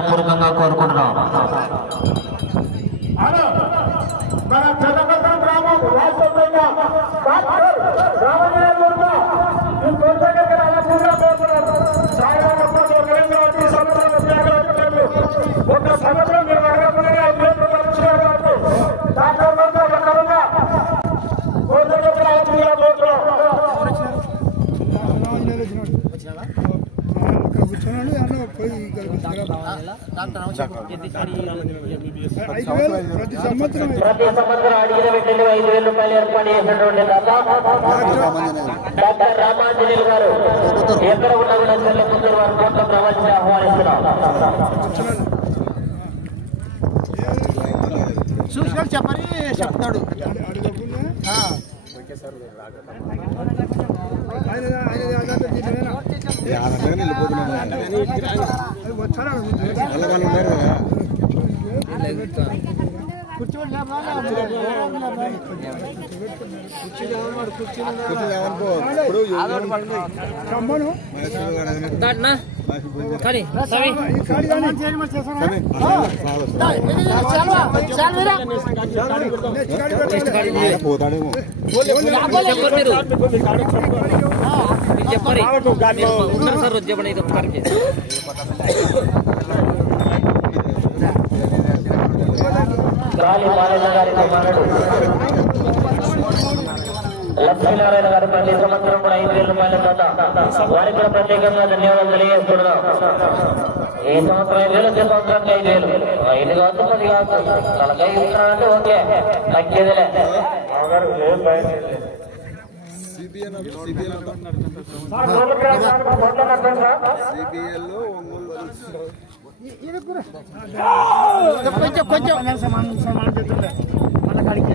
প্রকাশ করব। ప్రతి సంవత్సరం అడిగిన వెంటనే ఐదు వేల రూపాయలు ఏర్పాటు చేసినటువంటి దాత డాక్టర్ రామాంజనేయులు గారు ఎక్కడ ఉన్నా కూడా చెల్లె వారి ఆహ్వానిస్తున్నాం చూసినాడు చెప్పని చెప్తాడు కూర్చోండి రమ్మను ఈ కాడి కానీ నెక్స్ట్ కాడి గారి లక్ష్మీనారాయణ గారు ప్రతి సంవత్సరం కూడా ఐదు వేల రూపాయల దాత వారికి కూడా ప్రత్యేకంగా ధన్యవాదాలు తెలియజేస్తున్నాం. ఈ సంవత్సరం ఐదు వేలు వచ్చే సంవత్సరానికి ఐదు వేలు. ఐదు కావచ్చు పది కావచ్చు తలకాయ ఇస్తున్నానంటే ఓకే తగ్గేదిలే. కొంచెం. కొంచెం సమానం సమానం చెప్తుండే మళ్ళీ కాడికి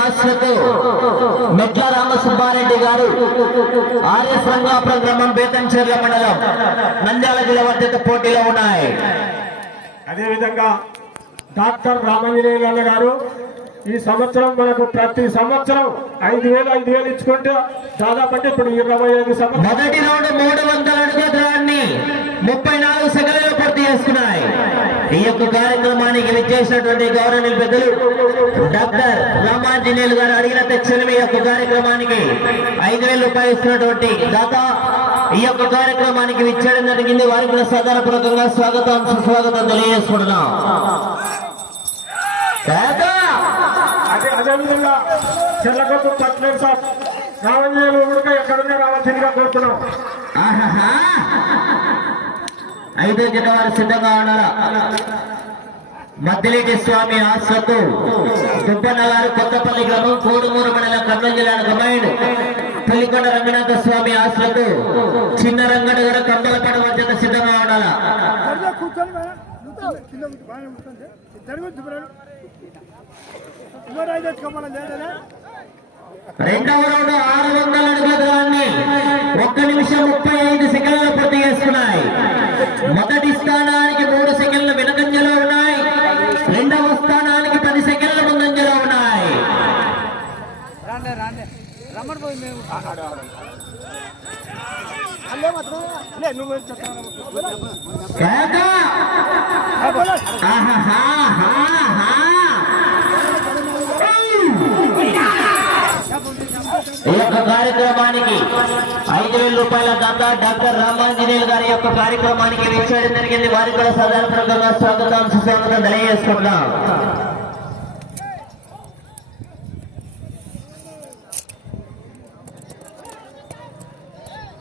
ఆశతో స్వామి మెట్ల రామసుబ్బారెడ్డి గారు ఆర్ఎస్ రంగాపురం గ్రామం బేతంచెర్ల మండలం నంద్యాల జిల్లా వద్ద పోటీలో ఉన్నాయి. అదేవిధంగా డాక్టర్ రామాంజనేయుల గారు ఈ సంవత్సరం మనకు ప్రతి సంవత్సరం ఐదు వేలు ఐదు వేలు ఇచ్చుకుంటే దాదాపు అంటే ఇప్పుడు ఇరవై ఐదు సంవత్సరం మొదటి రౌండ్ మూడు వందల అడుగుల ముప్పై నాలుగు సెకండ్లు పూర్తి చేసుకున్నాయి ఈ యొక్క కార్యక్రమానికి విచ్చేసినటువంటి గౌరవనీయులు పెద్దలు డాక్టర్ రామాంజనేయులు గారు అడిగిన తక్షణమే ఈ యొక్క కార్యక్రమానికి ఐదు వేల రూపాయలు ఇస్తున్నటువంటి దాత ఈ యొక్క కార్యక్రమానికి విచ్చేయడం జరిగింది. వారికి కూడా సాధారణపూర్వకంగా స్వాగతం సుస్వాగతం తెలియజేసుకుంటున్నాం. అదేవిధంగా చెల్లకొట్టు చట్లేరు సార్ రామంజనేయులు కూడా ఎక్కడున్నా రావాల్సిందిగా కోరుతున్నాం. ఐదో జత వారు సిద్ధంగా ఉన్నారా? మద్దిలేటి స్వామి ఆశ్రతు దుబ్బన్న గారు కొత్తపల్లి గ్రామం కోడుమూరు మండలం కర్నూలు జిల్లా కమాండ్ పులికొండ రంగనాథ స్వామి ఆశ్రతు చిన్న రంగడు గారు కంబలపడ మధ్యత సిద్ధంగా ఉండాలా? రెండవ రౌండ్ ఆరు వందల అడుగుల దూరాన్ని ఒక్క నిమిషం ముప్పై ఐదు సెకండ్లు పూర్తి చేసుకున్నాయి. మొదటి స్థానానికి మూడు సెకండ్ల వెనుకంజలో ఉన్నాయి. రెండవ స్థానానికి పది సెకండ్ల ముందంజలో ఉన్నాయి! ఈ యొక్క కార్యక్రమానికి ఐదు వేల రూపాయల దాత డాక్టర్ రామాంజనేయులు గారి యొక్క కార్యక్రమానికి వేసేయడం జరిగింది. వారికి కూడా సాధారణంగా స్వాగతం సుస్వాగతం తెలియజేసుకుందాం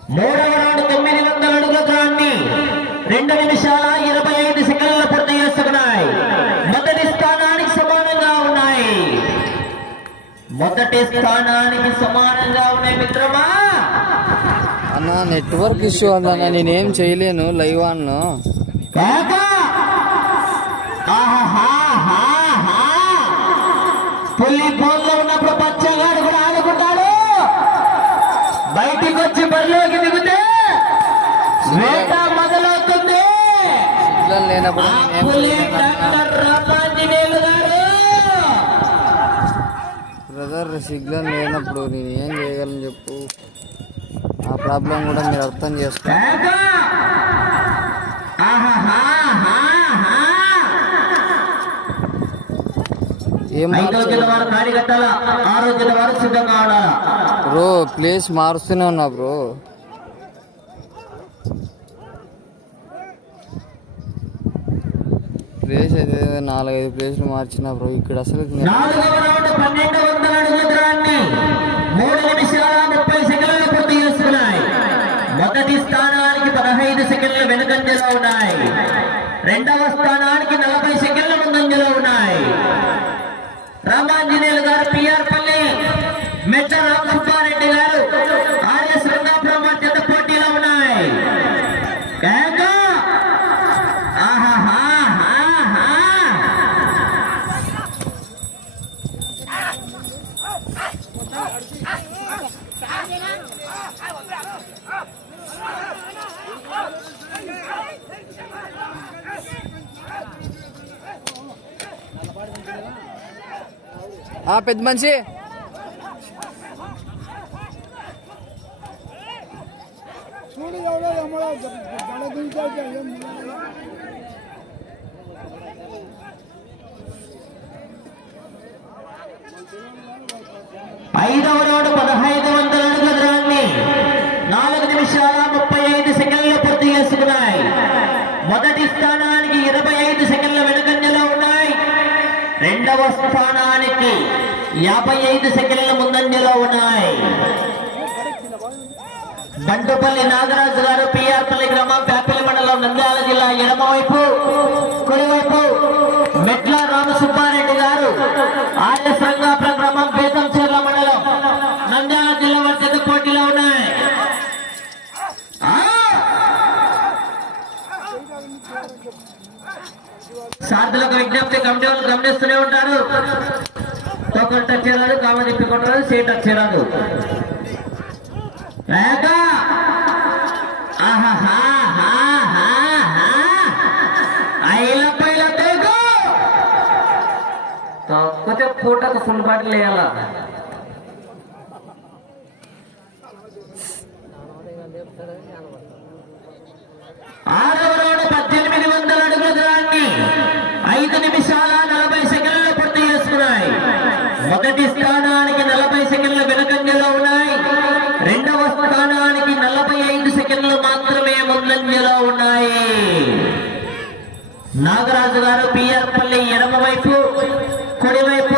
మూడవ మొదటి స్థానానికి సమానంగా ఉన్నాయి మిత్రమా? అన్న నెట్వర్క్ ఇష్యూ ఉందన్న నేనేం చేయలేను లైవ్ ఆన్ పోల్లో ఉన్నప్పుడు పచ్చగాడు కూడా ఆడుకుంటాడు. బయటికి వచ్చి బరిలోకి దిగితే వేట మొదలవుతుంది. లేనప్పుడు ఆ నేనేం పులి చేయలేను అన్న. డాక్టర్ రామాంజనేయులు గారు బ్రదర్ సిగ్నల్ లేనప్పుడు నేను ఏం చేయగలను చెప్పు? ఆ ప్రాబ్లం కూడా మీరు అర్థం ఉండాలా? బ్రో ప్లేస్ మారుస్తూనే ఉన్నా బ్రో. ప్లేస్ అయితే నాలుగైదు ప్లేస్లు మార్చిన బ్రో ఇక్కడ అసలు మొదటి స్థానానికి పదహైదు సెకండ్లు వెనుకంజలో ఉన్నాయి. రెండవ స్థానానికి నలభై సెకండ్ల ముందంజలో ఉన్నాయి. రామాంజనేయులు గారు పిఆర్ పల్లి మెట్ల రామసుబ్బారెడ్డి हाँ पिदमन से సెకండ్ల ముందంజలో ఉన్నాయి. బంటుపల్లి నాగరాజు గారు పిఆర్పల్లి గ్రామం పేపల్లి మండలం నంద్యాల జిల్లా ఎడమవైపు కుడివైపు మెట్ల రామసుబ్బారెడ్డి గారు ఆర్ఎస్ రంగాపురం గ్రామం బేతంచెర్ల మండలం నంద్యాల జిల్లా వర్షత పోటీలో ఉన్నాయి. సార్థులకు విజ్ఞప్తి కమిటీ వాళ్ళు గమనిస్తూనే ఉంటారు. టోకన్ టచ్ చేయరాదు కామ తిప్పికొట్టరాదు సీట్ టచ్ చేయరాదు. లేక ఆహాహాహాహా. పూటకు ఫుల్ బాటిల్ వేయాల. ఆరు మొదటి స్థానానికి నలభై సెకండ్ల వెనుకంజలో ఉన్నాయి. రెండవ స్థానానికి నలభై ఐదు సెకండ్లు మాత్రమే ముందంజలో ఉన్నాయి. నాగరాజు గారు పిఆర్ పల్లి ఎడమ వైపు కుడివైపు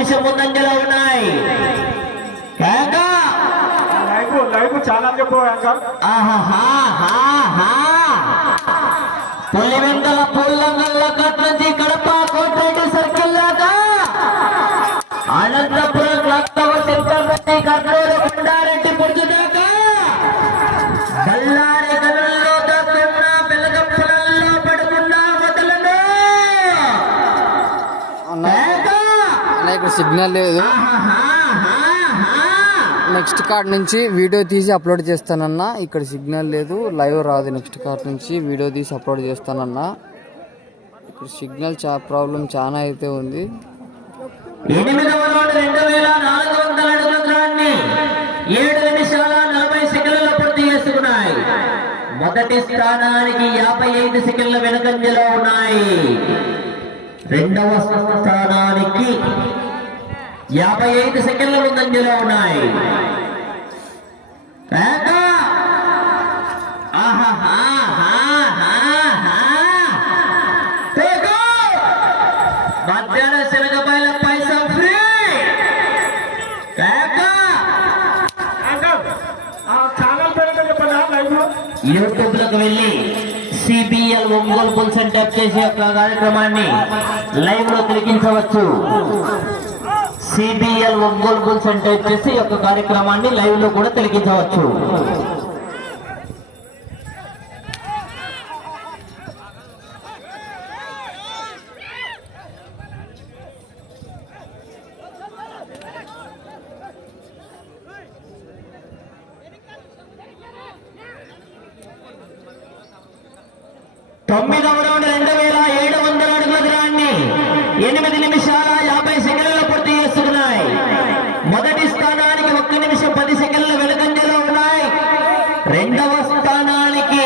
నిమిషం ముందంజలో ఉన్నాయి చాలా. పులివెందల పుల్లంగల్ల కట్ నుంచి కడప కోట్రెడ్డి సర్కిల్ దాకా. అనంతపురం సెంటర్ నుంచి కర్నూలు కొండారెడ్డి దాకా సిగ్నల్ లేదు. నెక్స్ట్ కార్డ్ నుంచి వీడియో తీసి అప్లోడ్ చేస్తానన్నా. ఇక్కడ సిగ్నల్ లేదు. లైవ్ రాదు నెక్స్ట్ కార్డ్ నుంచి. వీడియో తీసి అప్లోడ్ చేస్తానన్నా. ఇక్కడ సిగ్నల్ చా ప్రాబ్లం చాలా అయితే ఉంది. మొదటి స్థానానికి యాభై ఐదు సెకండ్ల వెనుకంజలో ఉన్నాయి. రెండవ స్థానానికి యాభై ఐదు సెకండ్ల ముందంజలో ఉన్నాయి! మధ్యాహ్న శనగపాయల పైసా ఫ్రీ! యూట్యూబ్లకు వెళ్ళి సిబిఎల్ ఒంగోలు బుల్స్ అని టైప్ చేసి యొక్క కార్యక్రమాన్ని లైవ్లో తిరిగించవచ్చు సిబిఎల్ ఒంగోలు గుల్స్ అంటే టైప్ ఈ యొక్క కార్యక్రమాన్ని లైవ్లో కూడా తొలగించవచ్చు తొమ్మిదవ రౌండ్ రెండు వేల ఏడు వందల అడుగుల దూరాన్ని ఎనిమిది నిమిషాల యాభై సెకండ్లలో పూర్తి చేస్తున్నాయి మొదటి స్థానానికి ఒక్క నిమిషం పది సెకండ్ల వెనుకంజలో ఉన్నాయి రెండవ స్థానానికి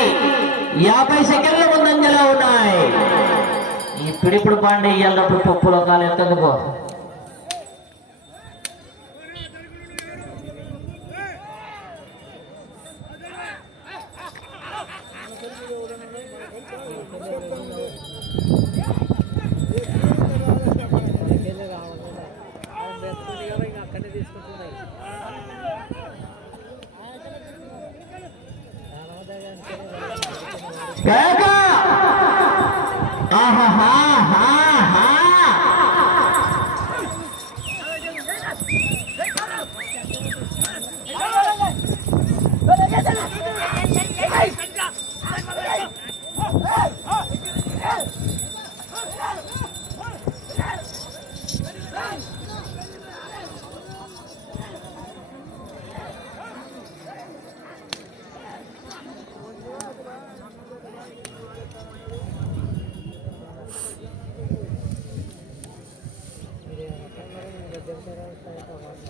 యాభై సెకండ్ల ముందంజలో ఉన్నాయి ఇప్పుడు పాండే ఇయ్యాలప్పుడు పప్పులో కాలు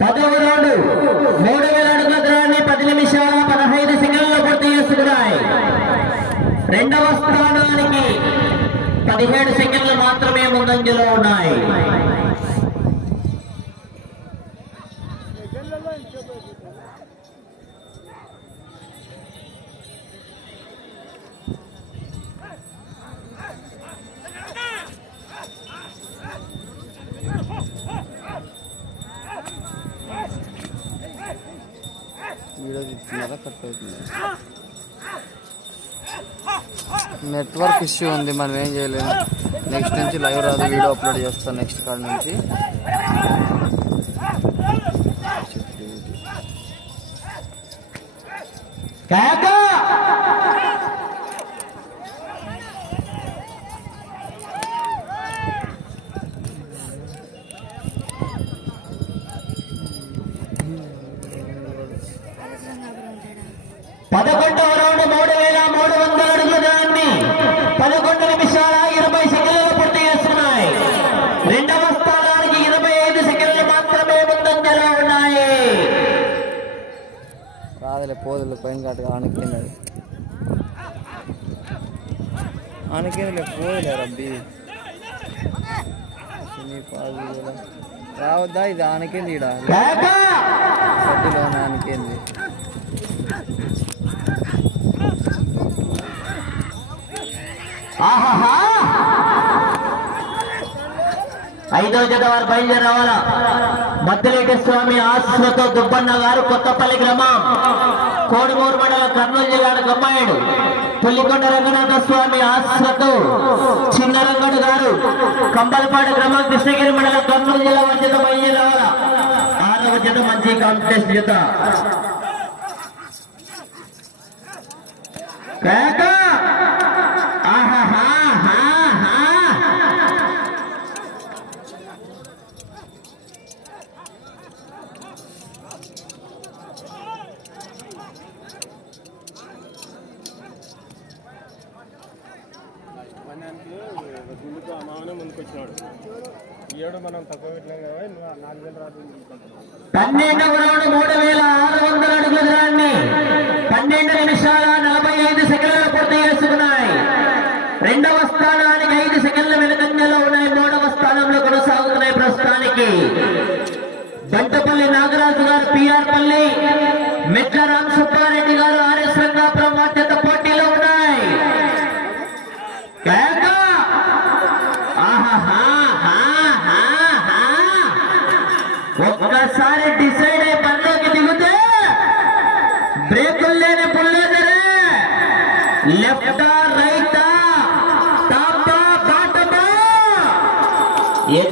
పదవ రౌండ్. మూడు రౌండ్ అడుగుల పది నిమిషాల పదహైదు సెకండ్లు పూర్తి చేసుకున్నాయి రెండవ స్థానానికి పదిహేడు సెకండ్లు మాత్రమే ముందంజలో ఉన్నాయి. నెట్వర్క్ ఇష్యూ ఉంది మనం ఏం చేయలేము. నెక్స్ట్ నుంచి లైవ్ రాదు వీడియో అప్లోడ్ చేస్తాను నెక్స్ట్ కాడ నుంచి. కాకా పదకొండవ రౌండ్ మూడు వేల మూడు వందల అడుగుల దూరాన్ని పదకొండు నిమిషాల ఇరవై సెకండ్లలో పూర్తి చేస్తున్నాయి రెండవ స్థానానికి ఇరవై ఐదు సెకండ్లు మాత్రమే ముందంజలో ఉన్నాయి రాదులే పోదులే పైన కాటుగా ఆనకింది అది ఆనకిందిలే పోదులే రబ్బీ సినీ పాలు రావద్దా ఇది ఆనకింది ఇడ కేక! సడ్డీలో ఆనకింది ఐదో జత వారు బయలుదేరి రావాలా? మద్దలేటి స్వామి ఆశ్రతో దుబ్బన్న గారు కొత్తపల్లి గ్రామం. కోడుమూరు మండలం కర్నూలు జిల్లా గమ్మాయుడు. పుల్లికొండ రంగనాథ స్వామి ఆశ్రతో చిన్న రంగడు గారు కంబలపాడు గ్రామం కృష్ణగిరి మండలం కర్నూలు జిల్లా వంచిత బయలుదేరి రావాలా. ఆరవ జత మంచి కాంపిటీషన్ జత.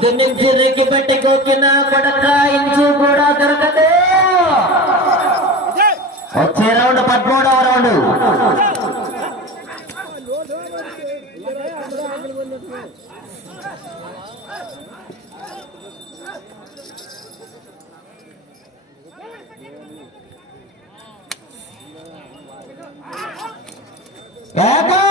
ఎదురు నుంచి రెక్కి పెట్టి కొక్కిన పడక ఇంచు కూడా దొరకదు వచ్చే రౌండ్ పదమూడవ రౌండ్ కేక!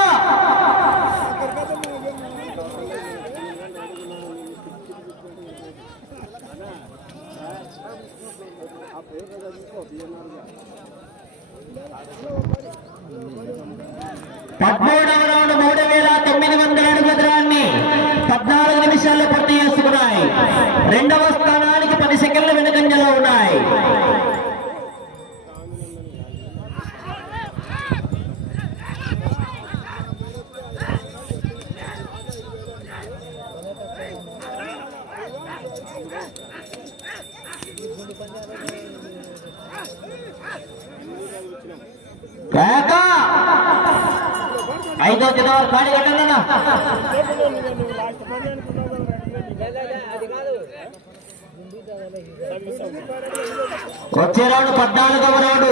పదమూడవ రౌండ్ మూడు వేల తొమ్మిది వందల అడుగుల దూరాన్ని పద్నాలుగు నిమిషాల్లో పూర్తి చేసుకున్నాయి రెండవ స్థానానికి పది సెకండ్ల వెనుకంజలో ఉన్నాయి కేక! ఐదో దినవారు పాడి కట్టండి వచ్చే రౌండ్ పద్నాలుగవ రౌండ్.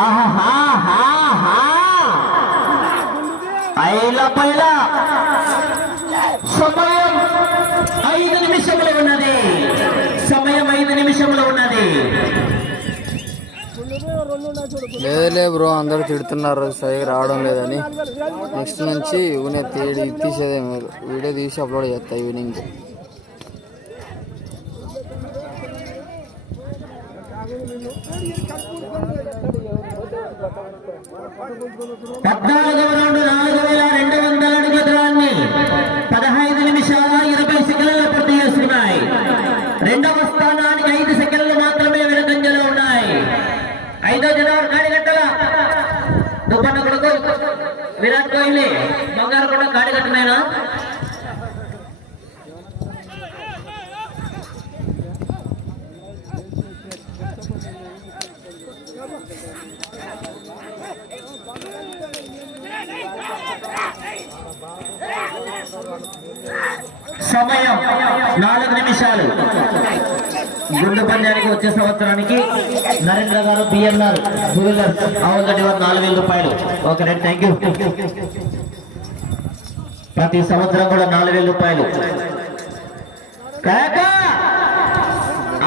ఆహాహాహాహా. ఐల పైల సమయం లేదులే బ్రో అందరూ తిడుతున్నారు. సరిగా రావడం లేదని. నెక్స్ట్ నుంచి ఊనే తీడి తీసేదే మీరు వీడియో తీసి అప్లోడ్ చేస్తా ఈవినింగ్. పద్నాలుగవ రౌండ్ నాలుగు వేల రెండు వందల అడుగుల దూరాన్ని పదహైదు నిమిషాల ఇరవై సెకండ్లలో పూర్తి చేసుకున్నాయి రెండవ స్థానానికి ఐదు సెకండ్లు మాత్రమే వెనుకంజలో ఉన్నాయి ఐదో జనవరి కాడి గంటల దుప్పన్న కొడుకు విరాట్ కోహ్లీ బంగారు కూడా కాడి కట్టినైనా సమయం నాలుగు నిమిషాలు గుండు పందానికి వచ్చే సంవత్సరానికి నరేంద్ర గారు బిఎన్ఆర్ జ్యువెలర్స్ అవగడి వారు నాలుగు వేల రూపాయలు. ఓకే థ్యాంక్ యూ ప్రతి సంవత్సరం కూడా నాలుగు వేల రూపాయలు. కాక!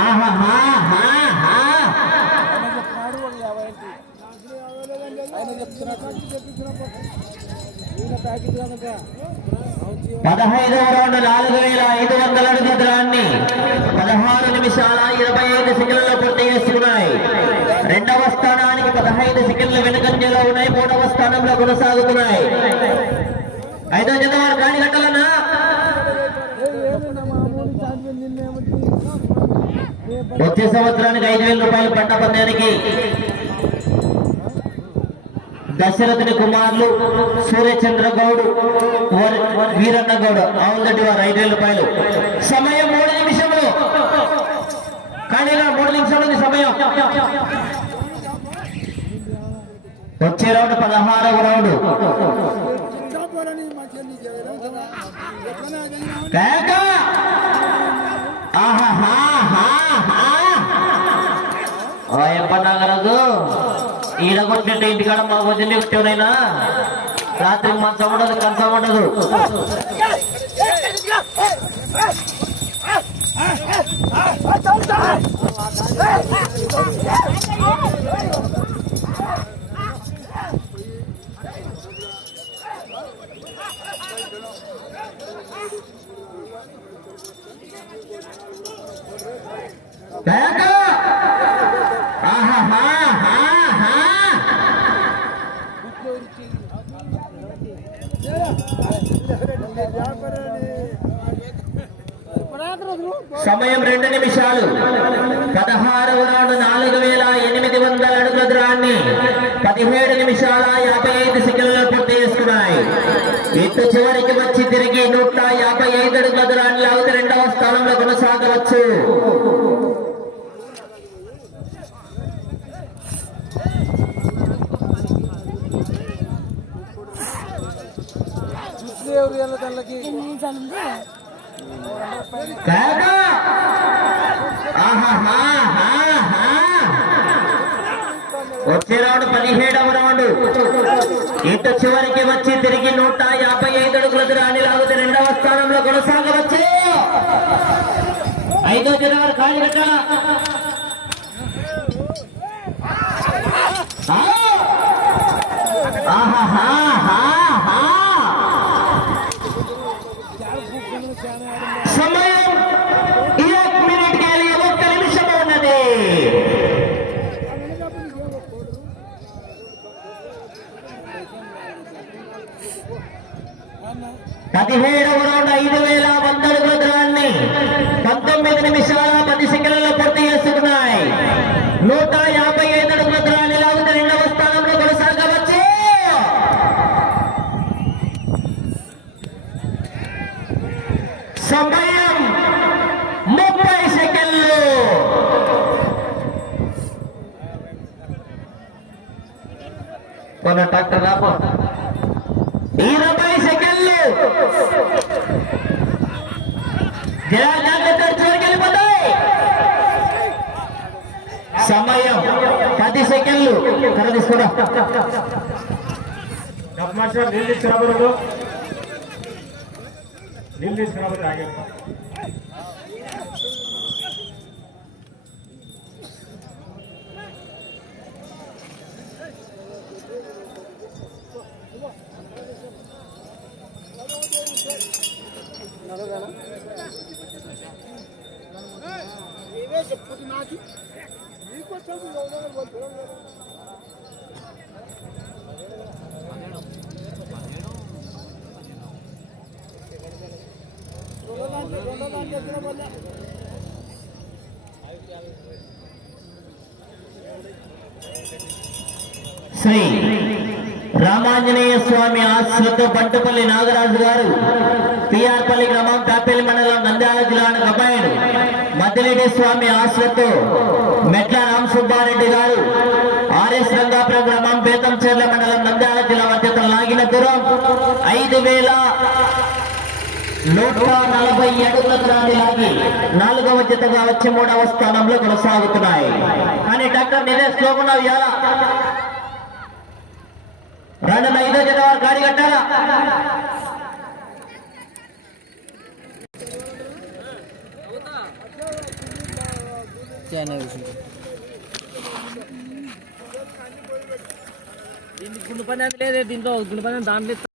ఆహాహాహాహా. పదహైదవ రౌండ్ నాలుగు వేల ఐదు వందల అడుగుల దూరాన్ని పదహారు నిమిషాల ఇరవై ఐదు సెకండ్లలో పూర్తి ఉన్నాయి రెండవ స్థానానికి పదహైదు సెకండ్ల వెనుకంజలో ఉన్నాయి. మూడవ స్థానంలో కొనసాగుతున్నాయి. ఐదో జత వారు కాని కట్టాలన్నా? వచ్చే సంవత్సరానికి ఐదు వేల రూపాయలు పంట పందానికి దశరథుని కుమారులు సూర్యచంద్ర గౌడ్ వీరన్న గౌడ్ ఆవులదడ్డి వారు ఐదు వేల రూపాయలు. సమయం మూడు కానీ మూడు నిమిషాలు ఉంది సమయం. వచ్చే రౌండ్ పదహారవ రౌండ్. చిత్తాపురాన్ని మా చెల్లి చేయడం కదా. ఎట్లనే అడిగినామని కేక ఆహాహాహాహా. ఓ ఎప్ప నాగరాజు ఈడ కొట్టినట్టు ఇంటికాడ మా వదిలి కొట్టేవనైనా రాత్రి మంచం ఉండదు కంచం ఉండదు సమయం రెండు నిమిషాలు. పదహారవ రౌండ్ నాలుగు వేల ఎనిమిది వందల అడుగుల దూరాన్ని పదిహేడు నిమిషాల యాభై ఐదు సెకండ్లలో పూర్తి చేసుకున్నాయి. ఇటు చివరికి వచ్చి తిరిగి నూట యాభై ఐదు అడుగుల దూరాన్ని లాగితే రెండవ స్థానంలో కొనసాగవచ్చు. కాకా! వచ్చే రౌండ్ పదిహేడవ రౌండ్. ఇటు చివరికి వచ్చి తిరిగి నూట యాభై ఐదు అడుగుల రాని లాగితే రెండవ స్థానంలో కొనసాగవచ్చు. ఐదో జనవరి ఖాళీ పెట్టాలా ఆ! పదిహేడవ రౌండ్ ఐదు వేల వంద అడుగుల దూరాన్ని పంతొమ్మిది నిమిషాల పది సెకండ్ల పూర్తి చేసుకున్నాయి నూట యాభై ఐదు అడుగుల దూరాన్ని లాగితే రెండవ స్థానంలో కొనసాగవచ్చు సమయం ముప్పై సెకండ్లు కొన్న ట్రాక్టర్ రాపో ఇరవై సెకండ్లు జరా జాగ్రత్త చివరికి వెళ్ళిపోతాయి సమయం పది కథ తీసుకోరా డబ్మాస్టర్ నీళ్ళు తీసుకురాబోదు నీళ్ళు తీసుకురాబోదు ఆగే శ్రీ రామాంజనేయ స్వామి ఆశ్రతో పంటపల్లి నాగరాజు గారు పిఆర్పల్లి గ్రామం తాపేలి మండలం నంద్యాల జిల్లాను కబాయడు మద్దిరెడ్డి స్వామి ఆశ్రతో మెట్ల రామ్ సుబ్బారెడ్డి గారు ఆర్ఎస్ రంగాపురం గ్రామం బేతంచెర్ల మండలం నంద్యాల జిల్లా మధ్యత లాగిన దూరం ఐదు వేల నూట నలభై అడుగుల దూరాన్ని నాలుగవ జతగా వచ్చి మూడవ స్థానంలో కొనసాగుతున్నాయి. కానీ డాక్టర్ నిదే స్లోకున్నావు ఇవాళ. రెండు ఐదో జత వారు గాడి కట్టారా గుండు పని లేదు దీంట్లో గుండు పని దాంట్లో